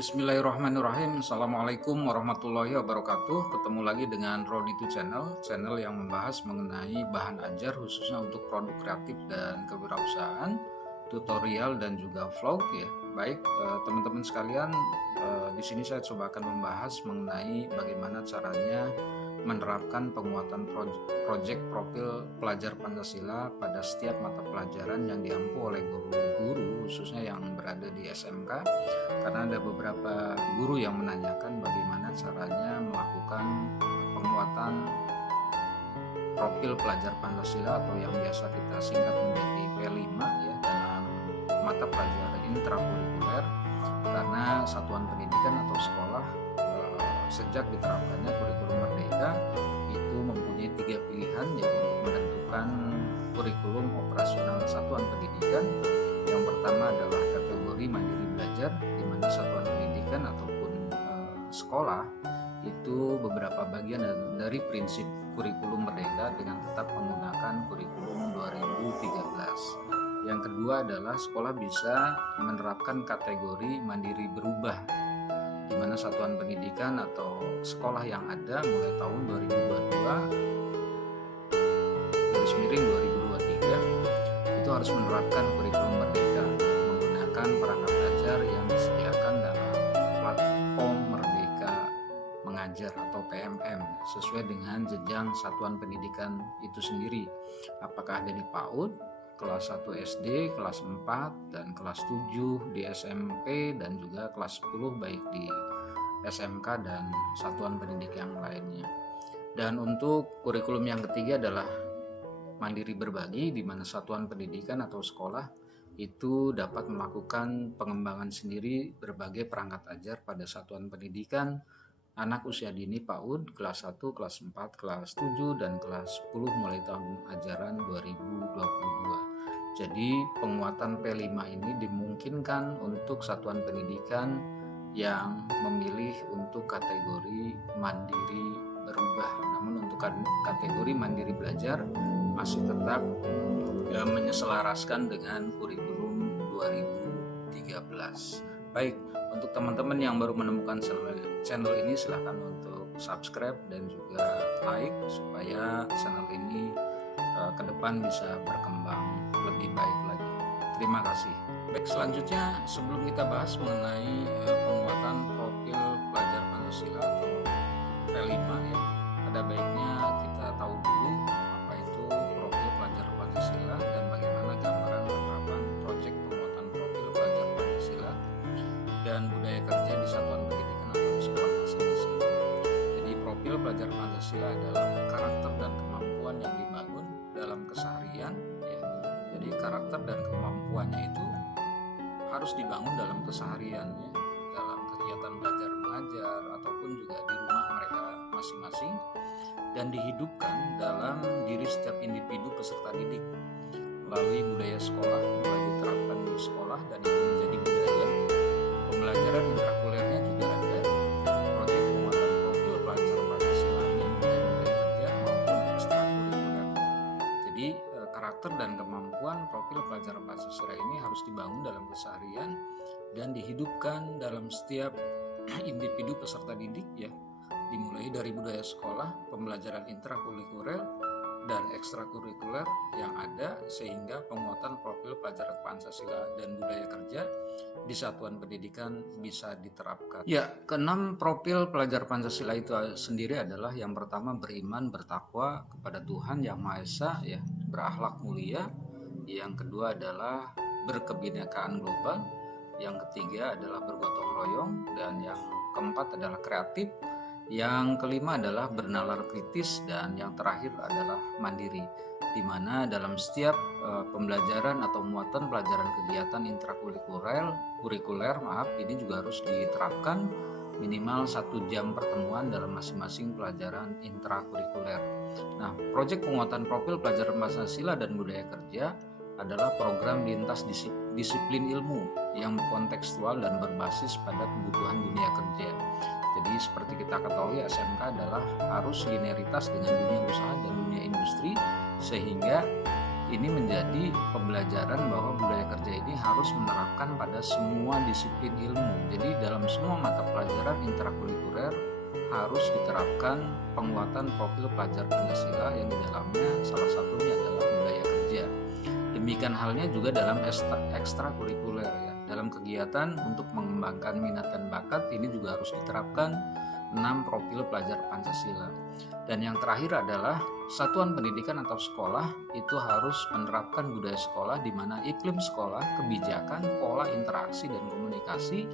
Bismillahirrahmanirrahim. Assalamualaikum warahmatullahi wabarakatuh. Ketemu lagi dengan Roditu channel yang membahas mengenai bahan ajar khususnya untuk produk kreatif dan kewirausahaan, tutorial dan juga vlog ya. Baik teman-teman sekalian, di sini saya coba akan membahas mengenai bagaimana caranya menerapkan penguatan proyek profil pelajar Pancasila pada setiap mata pelajaran yang diampu oleh guru-guru khususnya yang berada di SMK, karena ada beberapa guru yang menanyakan bagaimana caranya melakukan penguatan profil pelajar Pancasila atau yang biasa kita singkat menjadi P5 ya dalam mata pelajaran intrakurikuler, karena satuan pendidikan atau sekolah sejak diterapkannya kurikulum merdeka itu mempunyai 3 pilihan ya untuk menentukan kurikulum operasional satuan pendidikan. Yang pertama adalah kategori mandiri belajar, di mana satuan pendidikan ataupun sekolah itu beberapa bagian dari prinsip kurikulum merdeka dengan tetap menggunakan kurikulum 2013. Yang kedua adalah sekolah bisa menerapkan kategori mandiri berubah, di mana satuan pendidikan atau sekolah yang ada mulai tahun 2022 itu harus menerapkan kurikulum merdeka menggunakan perangkat ajar yang disediakan dalam platform Merdeka Mengajar atau PMM sesuai dengan jenjang satuan pendidikan itu sendiri, apakah ada di PAUD, kelas 1 SD, kelas 4, dan kelas 7 di SMP, dan juga kelas 10 baik di SMK dan satuan pendidikan yang lainnya. Dan untuk kurikulum yang ketiga adalah mandiri berbagi, di mana satuan pendidikan atau sekolah itu dapat melakukan pengembangan sendiri berbagai perangkat ajar pada satuan pendidikan anak usia dini PAUD kelas 1, kelas 4, kelas 7, dan kelas 10 mulai tahun ajaran 2022. Jadi penguatan P5 ini dimungkinkan untuk satuan pendidikan yang memilih untuk kategori mandiri berubah. Namun untuk kategori mandiri belajar masih tetap menyelaraskan dengan kurikulum 2013. Baik, untuk teman-teman yang baru menemukan channel ini silahkan untuk subscribe dan juga like supaya channel ini ke depan bisa berkembang lebih baik lagi. Terima kasih. Baik, selanjutnya sebelum kita bahas mengenai penguatan profil pelajar Pancasila atau P5 ya, ada baiknya kita tahu dulu apa itu profil pelajar Pancasila dan bagaimana gambaran penerapan proyek penguatan profil pelajar Pancasila dan budaya kerja di satuan pendidikan atau di sekolah masing-masing. Jadi profil pelajar Pancasila adalah karakter dan kemampuan yang dibangun dalam keseharian ya. Jadi karakter dan kemampuannya itu harus dibangun dalam keseharian ya, dalam kegiatan belajar mengajar ataupun juga di rumah mereka masing-masing, dan dihidupkan dalam diri setiap individu peserta didik melalui budaya sekolah, mulai diterapkan di sekolah dan itu menjadi budaya. Pembelajaran intrakurikulernya juga ada proyek penguatan profil pelajar Pancasila dan budaya kerja maupun ekstrakurikuler. Jadi karakter dan kemampuan profil pelajar Pancasila ini harus dibangun dalam keseharian dan dihidupkan dalam setiap individu peserta didik ya, dimulai dari budaya sekolah, pembelajaran intrakurikuler dan ekstrakurikuler yang ada, sehingga penguatan profil pelajar Pancasila dan budaya kerja di satuan pendidikan bisa diterapkan. Ya, keenam profil pelajar Pancasila itu sendiri adalah yang pertama beriman bertakwa kepada Tuhan Yang Maha Esa ya, berakhlak mulia. Yang kedua adalah berkebinekaan global. Yang ketiga adalah bergotong royong, dan yang keempat adalah kreatif. Yang kelima adalah bernalar kritis, dan yang terakhir adalah mandiri, di mana dalam setiap pembelajaran atau muatan pelajaran kegiatan intrakurikuler ini juga harus diterapkan minimal 1 jam pertemuan dalam masing-masing pelajaran intrakurikuler. Nah, proyek penguatan profil pelajar Pancasila dan budaya kerja adalah program lintas disiplin ilmu yang kontekstual dan berbasis pada kebutuhan dunia kerja. Jadi seperti kita ketahui, SMK adalah harus linearitas dengan dunia usaha dan dunia industri, sehingga ini menjadi pembelajaran bahwa budaya kerja ini harus menerapkan pada semua disiplin ilmu. Jadi dalam semua mata pelajaran intrakurikuler harus diterapkan penguatan profil pelajar Pancasila yang di dalamnya salah satunya adalah budaya kerja. Demikian halnya juga dalam ekstrakurikuler ya. Dalam kegiatan untuk mengembangkan minat dan bakat ini juga harus diterapkan 6 profil pelajar Pancasila. Dan yang terakhir adalah satuan pendidikan atau sekolah itu harus menerapkan budaya sekolah di mana iklim sekolah, kebijakan, pola interaksi dan komunikasi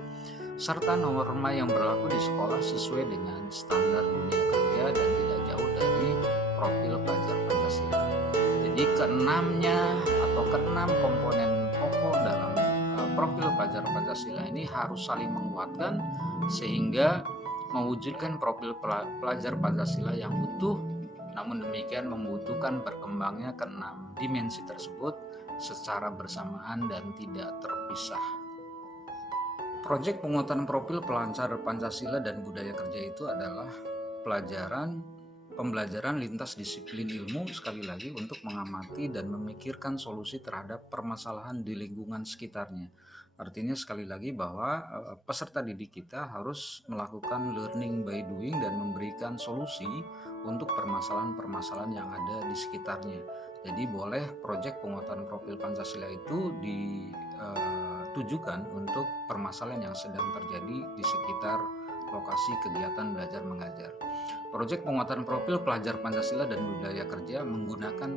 serta norma yang berlaku di sekolah sesuai dengan standar dunia kerja dan tidak jauh dari profil pelajar Pancasila. Jadi keenam komponen pokok dalam profil pelajar Pancasila ini harus saling menguatkan sehingga mewujudkan profil pelajar Pancasila yang utuh, namun demikian membutuhkan berkembangnya keenam dimensi tersebut secara bersamaan dan tidak terpisah. Proyek penguatan profil pelajar Pancasila dan budaya kerja itu adalah pembelajaran lintas disiplin ilmu sekali lagi untuk mengamati dan memikirkan solusi terhadap permasalahan di lingkungan sekitarnya. Artinya sekali lagi bahwa peserta didik kita harus melakukan learning by doing dan memberikan solusi untuk permasalahan-permasalahan yang ada di sekitarnya. Jadi boleh proyek penguatan profil Pancasila itu ditujukan untuk permasalahan yang sedang terjadi di sekitar lokasi kegiatan belajar mengajar. Proyek penguatan profil pelajar Pancasila dan budaya kerja menggunakan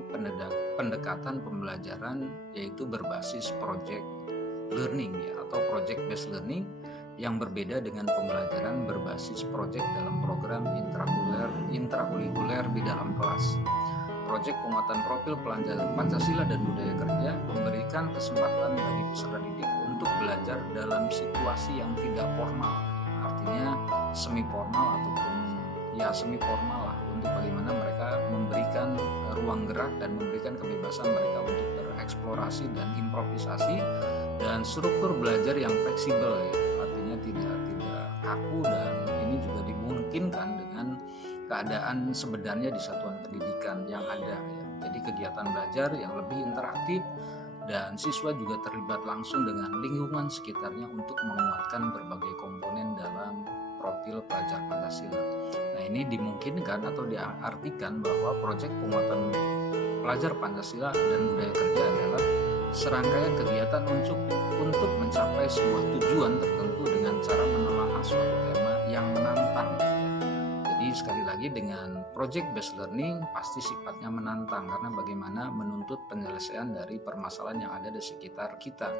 pendekatan pembelajaran yaitu berbasis project learning ya, atau project based learning yang berbeda dengan pembelajaran berbasis project dalam program intrakurikuler di dalam kelas. Proyek penguatan profil pelajar Pancasila dan budaya kerja memberikan kesempatan bagi peserta didik untuk belajar dalam situasi yang tidak formal, artinya semi formal ataupun semi formal lah, untuk bagaimana mereka memberikan ruang gerak dan memberikan kebebasan mereka untuk bereksplorasi dan improvisasi dan struktur belajar yang fleksibel ya, artinya tidak kaku, dan ini juga dimungkinkan dengan keadaan sebenarnya di satuan pendidikan yang ada ya. Jadi kegiatan belajar yang lebih interaktif dan siswa juga terlibat langsung dengan lingkungan sekitarnya untuk menguatkan berbagai komponen dalam profil pelajar Pancasila. Nah, ini dimungkinkan atau diartikan bahwa proyek penguatan pelajar Pancasila dan budaya kerja adalah serangkaian kegiatan untuk mencapai sebuah tujuan tertentu dengan cara menelaah suatu tema yang menantang. Jadi sekali lagi dengan project based learning pasti sifatnya menantang karena bagaimana menuntut penyelesaian dari permasalahan yang ada di sekitar kita.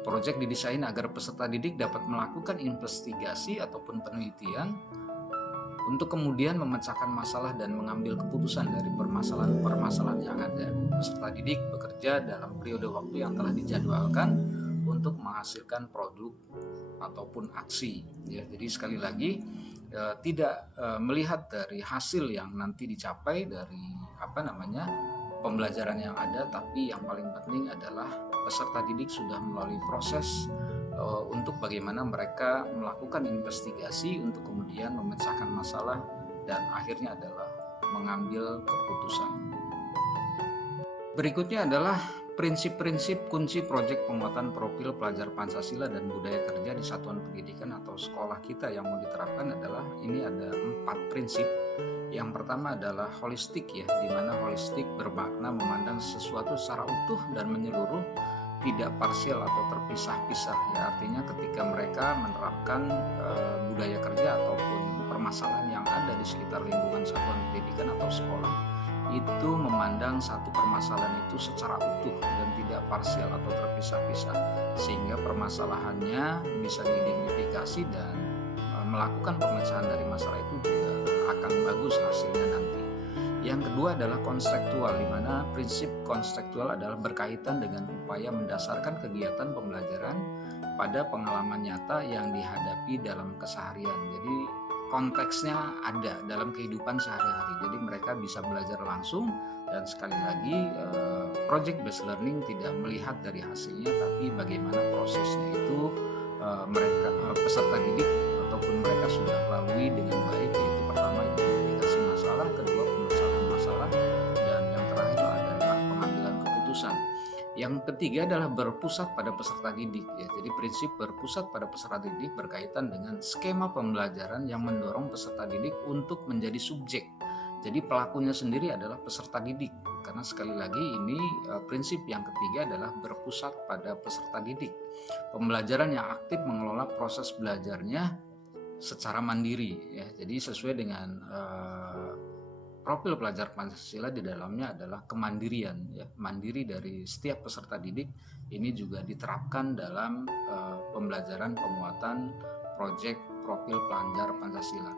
Proyek didesain agar peserta didik dapat melakukan investigasi ataupun penelitian untuk kemudian memecahkan masalah dan mengambil keputusan dari permasalahan yang ada. Peserta didik bekerja dalam periode waktu yang telah dijadwalkan untuk menghasilkan produk ataupun aksi. Ya, jadi sekali lagi tidak melihat dari hasil yang nanti dicapai dari pembelajaran yang ada, tapi yang paling penting adalah peserta didik sudah melalui proses untuk bagaimana mereka melakukan investigasi untuk kemudian memecahkan masalah dan akhirnya adalah mengambil keputusan. Berikutnya adalah prinsip-prinsip kunci proyek penguatan profil pelajar Pancasila dan budaya kerja di satuan pendidikan atau sekolah kita yang mau diterapkan adalah ini ada 4 prinsip. Yang pertama adalah holistik ya, di mana holistik bermakna memandang sesuatu secara utuh dan menyeluruh, tidak parsial atau terpisah-pisah ya. Artinya ketika mereka menerapkan budaya kerja ataupun permasalahan yang ada di sekitar lingkungan satuan pendidikan atau sekolah, itu memandang satu permasalahan itu secara utuh dan tidak parsial atau terpisah-pisah, sehingga permasalahannya bisa diidentifikasi dan melakukan pemecahan dari masalah itu juga akan bagus hasilnya nanti. Yang kedua adalah konstekstual, di mana prinsip konstekstual adalah berkaitan dengan upaya mendasarkan kegiatan pembelajaran pada pengalaman nyata yang dihadapi dalam keseharian. Jadi konteksnya ada dalam kehidupan sehari-hari. Jadi mereka bisa belajar langsung, dan sekali lagi project based learning tidak melihat dari hasilnya, tapi bagaimana prosesnya itu mereka peserta didik ataupun mereka sudah lalui dengan baik, yaitu pertama identifikasi masalah, kedua pemecahan masalah, dan yang terakhir adalah pengambilan keputusan keputusan. Yang ketiga adalah berpusat pada peserta didik ya. Jadi prinsip berpusat pada peserta didik berkaitan dengan skema pembelajaran yang mendorong peserta didik untuk menjadi subjek. Jadi pelakunya sendiri adalah peserta didik, karena sekali lagi ini prinsip yang ketiga adalah berpusat pada peserta didik. Pembelajaran yang aktif mengelola proses belajarnya secara mandiri ya. Jadi sesuai dengan profil pelajar Pancasila di dalamnya adalah kemandirian ya. Mandiri dari setiap peserta didik ini juga diterapkan dalam pembelajaran penguatan proyek profil pelajar Pancasila.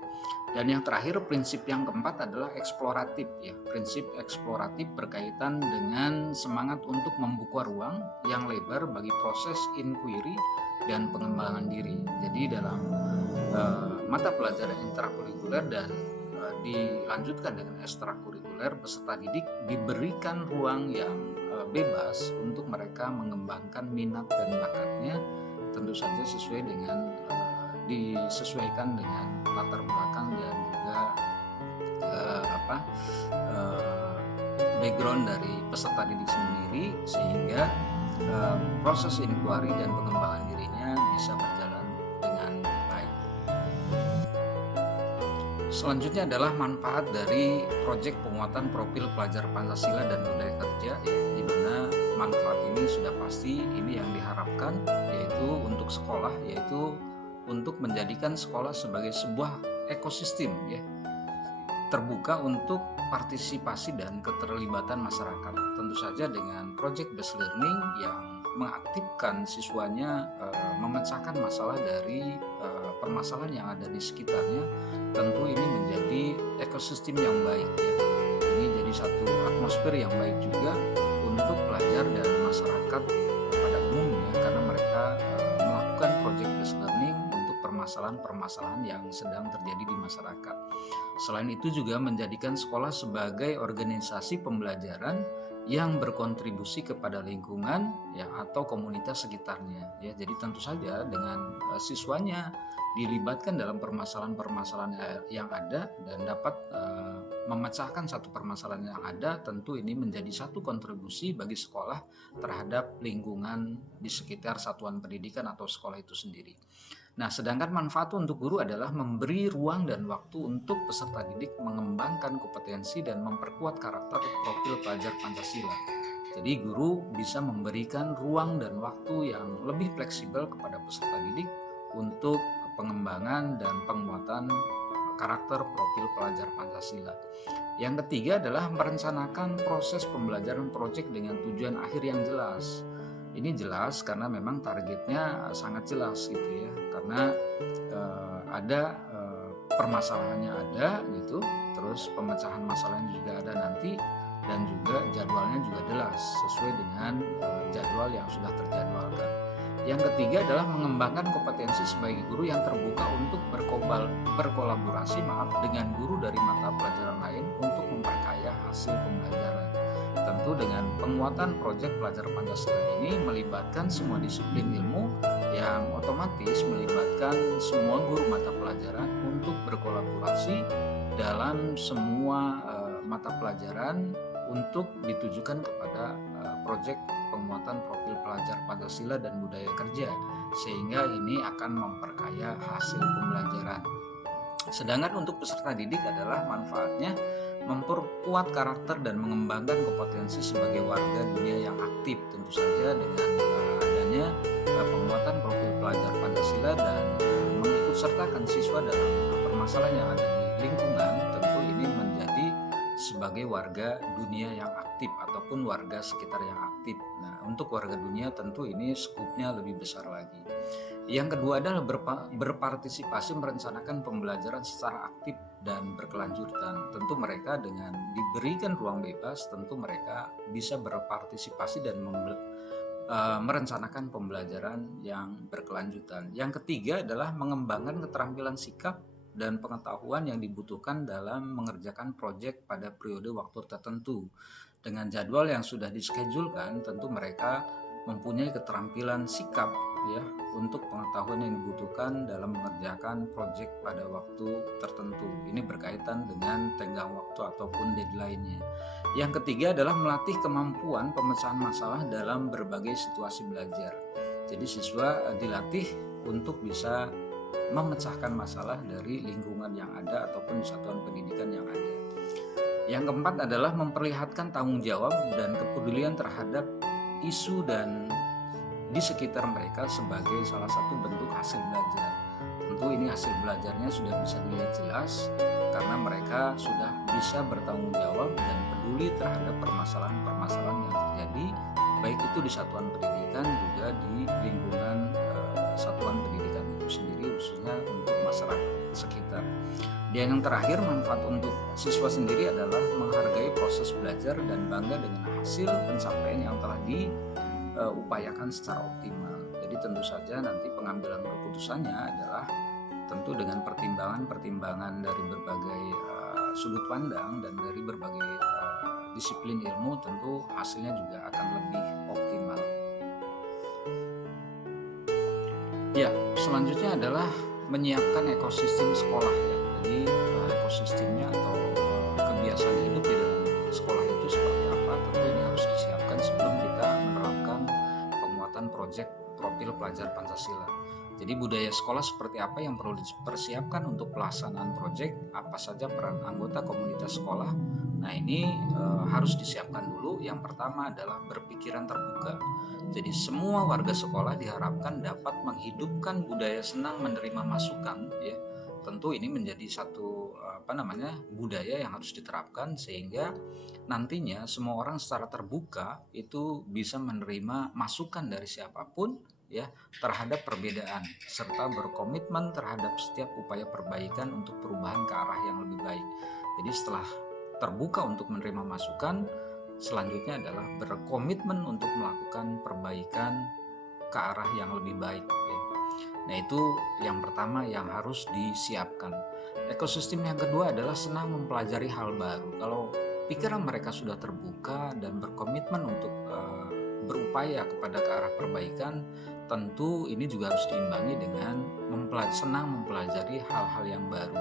Dan yang terakhir, prinsip yang keempat adalah eksploratif ya. Prinsip eksploratif berkaitan dengan semangat untuk membuka ruang yang lebar bagi proses inquiry dan pengembangan diri. Jadi dalam mata pelajaran intrakurikuler dan dilanjutkan dengan ekstrakurikuler, peserta didik diberikan ruang yang bebas untuk mereka mengembangkan minat dan bakatnya, tentu saja sesuai dengan disesuaikan dengan latar belakang dan juga background dari peserta didik sendiri, sehingga proses inquiry dan pengembangan dirinya bisa berjalan dengan baik. Selanjutnya adalah manfaat dari proyek penguatan profil pelajar Pancasila dan budaya kerja ya, di mana manfaat ini sudah pasti ini yang diharapkan, yaitu untuk sekolah, yaitu untuk menjadikan sekolah sebagai sebuah ekosistem ya, terbuka untuk partisipasi dan keterlibatan masyarakat. Tentu saja dengan project based learning yang mengaktifkan siswanya memecahkan masalah dari permasalahan yang ada di sekitarnya, tentu ini menjadi ekosistem yang baik ya. Ini jadi satu atmosfer yang baik juga untuk pelajar dan masyarakat pada umumnya, karena mereka melakukan project based learning untuk permasalahan-permasalahan yang sedang terjadi di masyarakat. Selain itu juga menjadikan sekolah sebagai organisasi pembelajaran yang berkontribusi kepada lingkungan ya, atau komunitas sekitarnya ya. Jadi tentu saja dengan siswanya dilibatkan dalam permasalahan-permasalahan yang ada dan dapat memecahkan satu permasalahan yang ada, tentu ini menjadi satu kontribusi bagi sekolah terhadap lingkungan di sekitar satuan pendidikan atau sekolah itu sendiri. Nah, sedangkan manfaat untuk guru adalah memberi ruang dan waktu untuk peserta didik mengembangkan kompetensi dan memperkuat karakter profil pelajar Pancasila. Jadi guru bisa memberikan ruang dan waktu yang lebih fleksibel kepada peserta didik untuk pengembangan dan penguatan karakter profil pelajar Pancasila. Yang ketiga adalah merencanakan proses pembelajaran proyek dengan tujuan akhir yang jelas. Ini jelas karena memang targetnya sangat jelas gitu ya, karena ada permasalahannya ada gitu, terus pemecahan masalahnya juga ada nanti, dan juga jadwalnya juga jelas sesuai dengan jadwal yang sudah terjadwalkan. Yang ketiga adalah mengembangkan kompetensi sebagai guru yang terbuka untuk berkolaborasi dengan guru dari mata pelajaran lain untuk memperkaya hasil pembelajaran. Tentu dengan penguatan proyek pelajar Pancasila ini melibatkan semua disiplin ilmu yang otomatis melibatkan semua guru mata pelajaran untuk berkolaborasi dalam semua mata pelajaran untuk ditujukan kepada proyek penguatan profil pelajar Pancasila dan budaya kerja, sehingga ini akan memperkaya hasil pembelajaran. Sedangkan untuk peserta didik adalah manfaatnya memperkuat karakter dan mengembangkan kompetensi sebagai warga dunia yang aktif, tentu saja dengan adanya penguatan profil pelajar Pancasila dan mengikutsertakan siswa dalam permasalahan yang ada di lingkungan, tentu ini menjadi sebagai warga dunia yang aktif ataupun warga sekitar yang aktif. Nah, untuk warga dunia tentu ini skupnya lebih besar lagi. Yang kedua adalah berpartisipasi merencanakan pembelajaran secara aktif dan berkelanjutan. Tentu mereka dengan diberikan ruang bebas, tentu mereka bisa berpartisipasi dan merencanakan pembelajaran yang berkelanjutan. Yang ketiga adalah mengembangkan keterampilan sikap dan pengetahuan yang dibutuhkan dalam mengerjakan proyek pada periode waktu tertentu. Dengan jadwal yang sudah dischedule-kan, tentu mereka mempunyai keterampilan sikap ya untuk pengetahuan yang dibutuhkan dalam mengerjakan proyek pada waktu tertentu. Ini berkaitan dengan tenggang waktu ataupun deadline-nya. Yang ketiga adalah melatih kemampuan pemecahan masalah dalam berbagai situasi belajar. Jadi siswa dilatih untuk bisa memecahkan masalah dari lingkungan yang ada ataupun di satuan pendidikan yang ada. Yang keempat adalah memperlihatkan tanggung jawab dan kepedulian terhadap isu dan di sekitar mereka sebagai salah satu bentuk hasil belajar. Tentu ini hasil belajarnya sudah bisa dilihat jelas karena mereka sudah bisa bertanggung jawab dan peduli terhadap permasalahan-permasalahan yang terjadi, baik itu di satuan pendidikan juga di lingkungan satuan pendidikan itu sendiri, khususnya untuk masyarakat sekitar. Dan yang terakhir, manfaat untuk siswa sendiri adalah menghargai proses belajar dan bangga dengan hasil pencapaian yang telah diupayakan secara optimal. Jadi tentu saja nanti pengambilan keputusannya adalah tentu dengan pertimbangan dari berbagai sudut pandang dan dari berbagai disiplin ilmu, tentu hasilnya juga akan lebih optimal. Ya, selanjutnya adalah menyiapkan ekosistem sekolah ya. Jadi ekosistemnya atau kebiasaan hidup di dalam sekolah itu seperti apa, tentu ini harus disiapkan sebelum kita menerapkan penguatan proyek profil pelajar Pancasila. Jadi budaya sekolah seperti apa yang perlu dipersiapkan untuk pelaksanaan proyek, apa saja peran anggota komunitas sekolah. Nah ini harus disiapkan dulu. Yang pertama adalah berpikiran terbuka. Jadi semua warga sekolah diharapkan dapat menghidupkan budaya senang menerima masukan ya. Tentu ini menjadi satu budaya yang harus diterapkan sehingga nantinya semua orang secara terbuka itu bisa menerima masukan dari siapapun ya terhadap perbedaan serta berkomitmen terhadap setiap upaya perbaikan untuk perubahan ke arah yang lebih baik. Jadi setelah terbuka untuk menerima masukan, selanjutnya adalah berkomitmen untuk melakukan perbaikan ke arah yang lebih baik ya. Nah itu yang pertama yang harus disiapkan. Ekosistem yang kedua adalah senang mempelajari hal baru. Kalau pikiran mereka sudah terbuka dan berkomitmen untuk berupaya kepada ke arah perbaikan, tentu ini juga harus diimbangi dengan senang mempelajari hal-hal yang baru.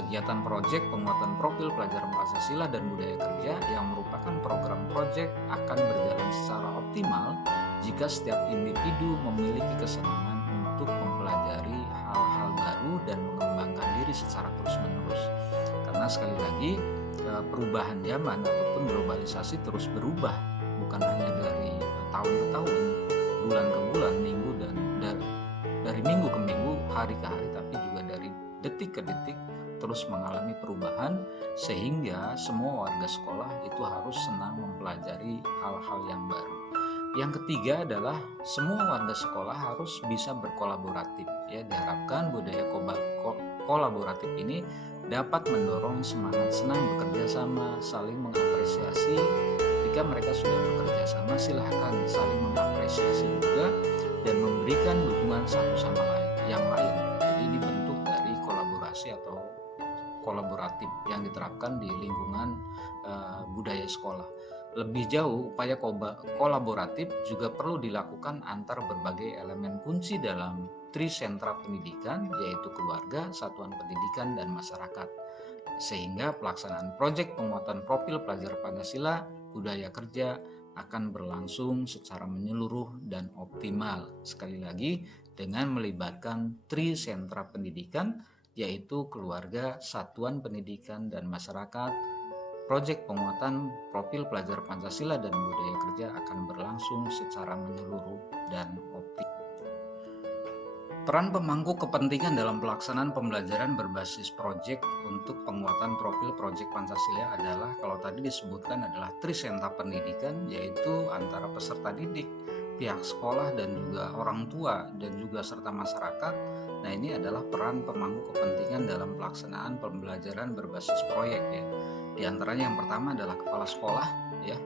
Kegiatan proyek penguatan profil pelajar Pancasila dan budaya kerja yang merupakan program proyek akan berjalan secara optimal jika setiap individu memiliki kesenangan untuk mempelajari hal-hal baru dan mengembangkan diri secara terus-menerus. Karena sekali lagi perubahan zaman ataupun globalisasi terus berubah, bukan hanya dari tahun ke tahun, bulan ke bulan, minggu dan dari minggu ke minggu, hari ke hari, tapi juga dari detik ke detik terus mengalami perubahan sehingga semua warga sekolah itu harus senang mempelajari hal-hal yang baru. Yang ketiga adalah semua warga sekolah harus bisa berkolaboratif ya. Diharapkan budaya kolaboratif ini dapat mendorong semangat senang bekerja sama, saling mengapresiasi. Ketika mereka sudah bekerja sama, silahkan saling mengapresiasi juga dan memberikan dukungan satu sama yang lain. Jadi ini bentuk dari kolaborasi atau kolaboratif yang diterapkan di lingkungan budaya sekolah. Lebih jauh, upaya kolaboratif juga perlu dilakukan antar berbagai elemen kunci dalam trisentra pendidikan, yaitu keluarga, satuan pendidikan, dan masyarakat. Sehingga pelaksanaan proyek penguatan profil pelajar Pancasila, budaya kerja akan berlangsung secara menyeluruh dan optimal. Sekali lagi, dengan melibatkan trisentra pendidikan, yaitu keluarga, satuan pendidikan, dan masyarakat. Proyek penguatan profil pelajar Pancasila dan budaya kerja akan berlangsung secara menyeluruh dan optimal. Peran pemangku kepentingan dalam pelaksanaan pembelajaran berbasis proyek untuk penguatan profil proyek Pancasila adalah, kalau tadi disebutkan, adalah trisentra pendidikan, yaitu antara peserta didik, pihak sekolah, dan juga orang tua, dan juga serta masyarakat. Nah ini adalah peran pemangku kepentingan dalam pelaksanaan pembelajaran berbasis proyek ya. Di antaranya yang pertama adalah kepala sekolah ya.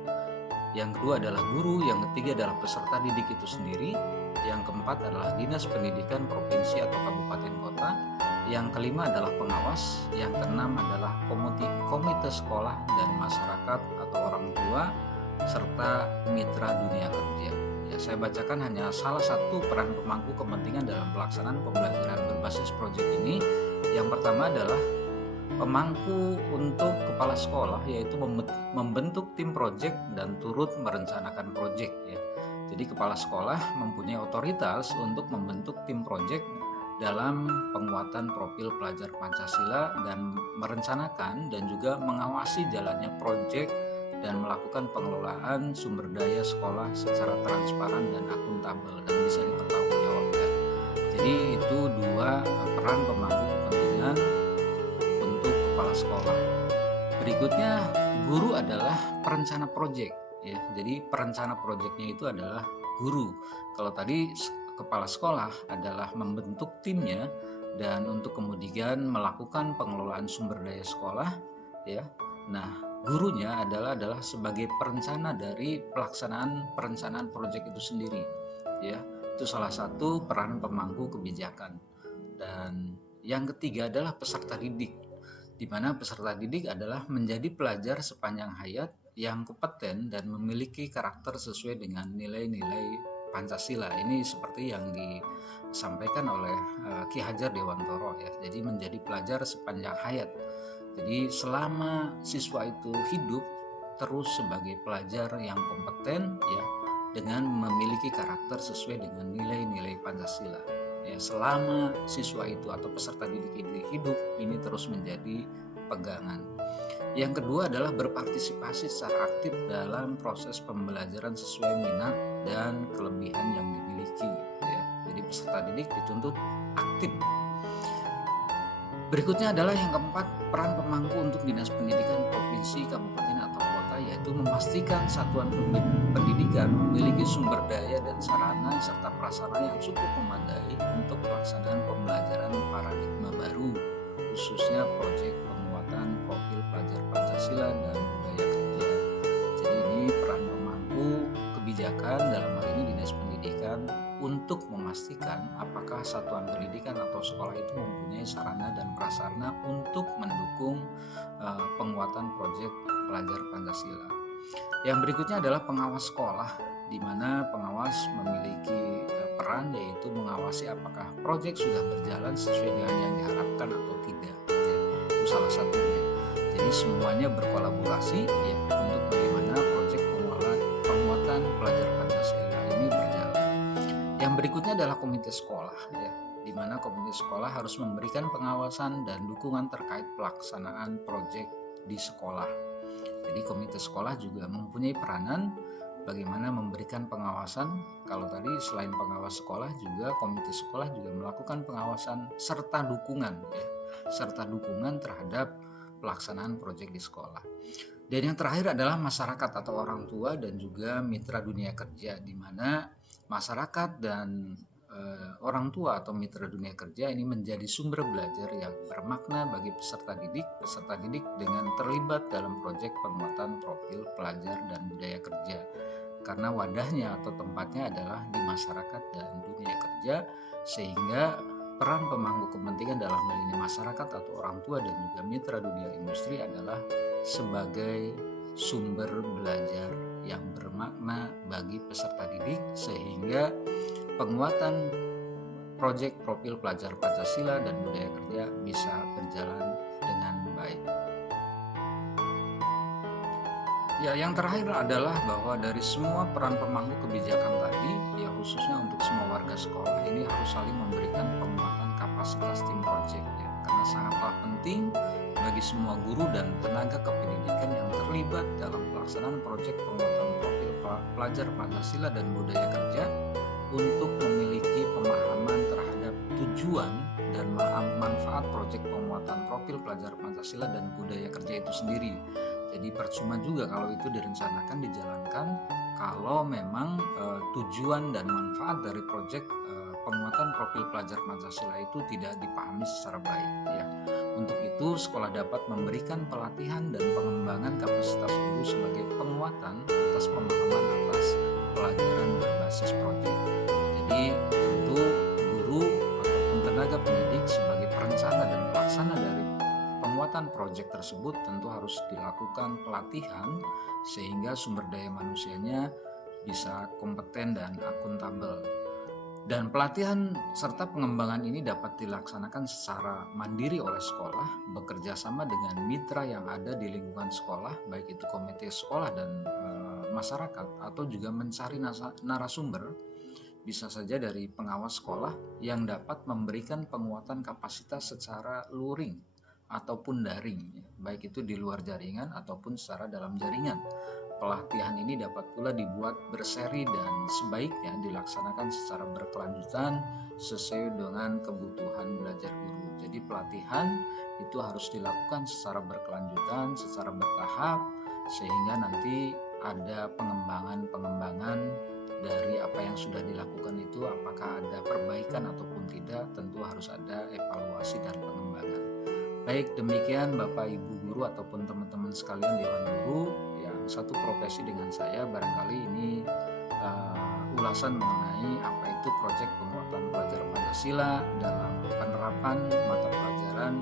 Yang kedua adalah guru, yang ketiga adalah peserta didik itu sendiri, yang keempat adalah dinas pendidikan provinsi atau kabupaten kota, yang kelima adalah pengawas, yang keenam adalah komite sekolah dan masyarakat atau orang tua, serta mitra dunia kerja. Ya, saya bacakan hanya salah satu peran pemangku kepentingan dalam pelaksanaan pembelajaran berbasis proyek ini. Yang pertama adalah pemangku untuk kepala sekolah, yaitu membentuk tim proyek dan turut merencanakan proyek ya. Jadi kepala sekolah mempunyai otoritas untuk membentuk tim proyek dalam penguatan profil pelajar Pancasila dan merencanakan dan juga mengawasi jalannya proyek dan melakukan pengelolaan sumber daya sekolah secara transparan dan akuntabel dan bisa dipertanggungjawabkan. Jadi itu dua peran pemangku kepentingan untuk kepala sekolah. Berikutnya, guru adalah perencana proyek ya. Jadi perencana proyeknya itu adalah guru. Kalau tadi kepala sekolah adalah membentuk timnya dan untuk kemudian melakukan pengelolaan sumber daya sekolah ya. Nah, gurunya adalah sebagai perencana dari perencanaan proyek itu sendiri ya. Itu salah satu peran pemangku kebijakan. Dan yang ketiga adalah peserta didik, di mana peserta didik adalah menjadi pelajar sepanjang hayat yang kompeten dan memiliki karakter sesuai dengan nilai-nilai Pancasila. Ini seperti yang disampaikan oleh Ki Hajar Dewantoro ya. Jadi menjadi pelajar sepanjang hayat. Jadi selama siswa itu hidup terus sebagai pelajar yang kompeten ya, dengan memiliki karakter sesuai dengan nilai-nilai Pancasila. Ya, selama siswa itu atau peserta didik ini hidup, ini terus menjadi pegangan. Yang kedua adalah berpartisipasi secara aktif dalam proses pembelajaran sesuai minat dan kelebihan yang dimiliki ya. Jadi peserta didik dituntut aktif. Berikutnya adalah yang keempat, peran pemangku untuk Dinas Pendidikan Provinsi, Kabupaten atau Kota, yaitu memastikan satuan pendidikan memiliki sumber daya dan sarana serta prasarana yang cukup memadai untuk pelaksanaan pembelajaran paradigma baru, khususnya proyek penguatan profil pelajar Pancasila dan budaya kerja. Jadi ini peran pemangku kebijakan, dalam hal ini Dinas Pendidikan, untuk memastikan apakah satuan pendidikan atau sekolah itu mempunyai sarana dan prasarana untuk mendukung penguatan proyek pelajar Pancasila. Yang berikutnya adalah pengawas sekolah, di mana pengawas memiliki peran, yaitu mengawasi apakah proyek sudah berjalan sesuai dengan yang diharapkan atau tidak ya. Itu salah satunya. Jadi semuanya berkolaborasi ya untuk bagaimana proyek penguatan pelajar Pancasila ini berjalan. Yang berikutnya adalah komite sekolah ya, di mana komite sekolah harus memberikan pengawasan dan dukungan terkait pelaksanaan proyek di sekolah. Jadi komite sekolah juga mempunyai peranan bagaimana memberikan pengawasan. Kalau tadi selain pengawas sekolah, juga komite sekolah juga melakukan pengawasan serta dukungan ya, serta dukungan terhadap pelaksanaan proyek di sekolah. Dan yang terakhir adalah masyarakat atau orang tua dan juga mitra dunia kerja, di mana masyarakat dan orang tua atau mitra dunia kerja ini menjadi sumber belajar yang bermakna bagi peserta didik dengan terlibat dalam proyek penguatan profil pelajar dan budaya kerja, karena wadahnya atau tempatnya adalah di masyarakat dan dunia kerja, sehingga peran pemangku kepentingan dalam hal ini masyarakat atau orang tua dan juga mitra dunia industri adalah sebagai sumber belajar yang bermakna bagi peserta didik, sehingga penguatan proyek profil pelajar Pancasila dan budaya kerja bisa berjalan dengan baik. Ya, yang terakhir adalah bahwa dari semua peran pemangku kebijakan tadi, ya khususnya untuk semua warga sekolah ini harus saling memberikan penguatan kapasitas tim proyek ya, karena sangatlah penting bagi semua guru dan tenaga kependidikan yang terlibat dalam pelaksanaan proyek penguatan profil pelajar Pancasila dan budaya kerja untuk memiliki pemahaman terhadap tujuan dan manfaat proyek penguatan profil pelajar Pancasila dan budaya kerja itu sendiri. Jadi percuma juga kalau itu direncanakan, dijalankan, kalau memang tujuan dan manfaat dari proyek penguatan profil pelajar Pancasila itu tidak dipahami secara baik ya. Untuk itu sekolah dapat memberikan pelatihan dan pengembangan kapasitas guru sebagai penguatan atas pemahaman atas pelajaran berbasis proyek. Jadi tentu guru ataupun tenaga pendidik sebagai perencana dan pelaksana dari penguatan proyek tersebut tentu harus dilakukan pelatihan sehingga sumber daya manusianya bisa kompeten dan akuntabel. Dan pelatihan serta pengembangan ini dapat dilaksanakan secara mandiri oleh sekolah, bekerja sama dengan mitra yang ada di lingkungan sekolah, baik itu komite sekolah dan masyarakat, atau juga mencari narasumber, bisa saja dari pengawas sekolah yang dapat memberikan penguatan kapasitas secara luring ataupun daring, baik itu di luar jaringan ataupun secara dalam jaringan. Pelatihan ini dapat pula dibuat berseri dan sebaiknya dilaksanakan secara berkelanjutan sesuai dengan kebutuhan belajar guru. Jadi pelatihan itu harus dilakukan secara berkelanjutan, secara bertahap, sehingga nanti ada pengembangan dari apa yang sudah dilakukan itu, apakah ada perbaikan ataupun tidak. Tentu harus ada evaluasi dan pengembangan. Baik, demikian Bapak Ibu guru ataupun teman-teman sekalian Dewan Guru yang satu profesi dengan saya. Barangkali ini ulasan mengenai apa itu proyek penguatan pelajaran Pancasila dalam penerapan mata pelajaran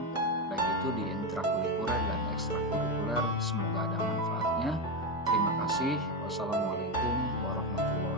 baik itu di intrakurikuler dan ekstrakurikuler. Semoga ada manfaatnya. Terima kasih. Wassalamualaikum warahmatullahi wabarakatuh.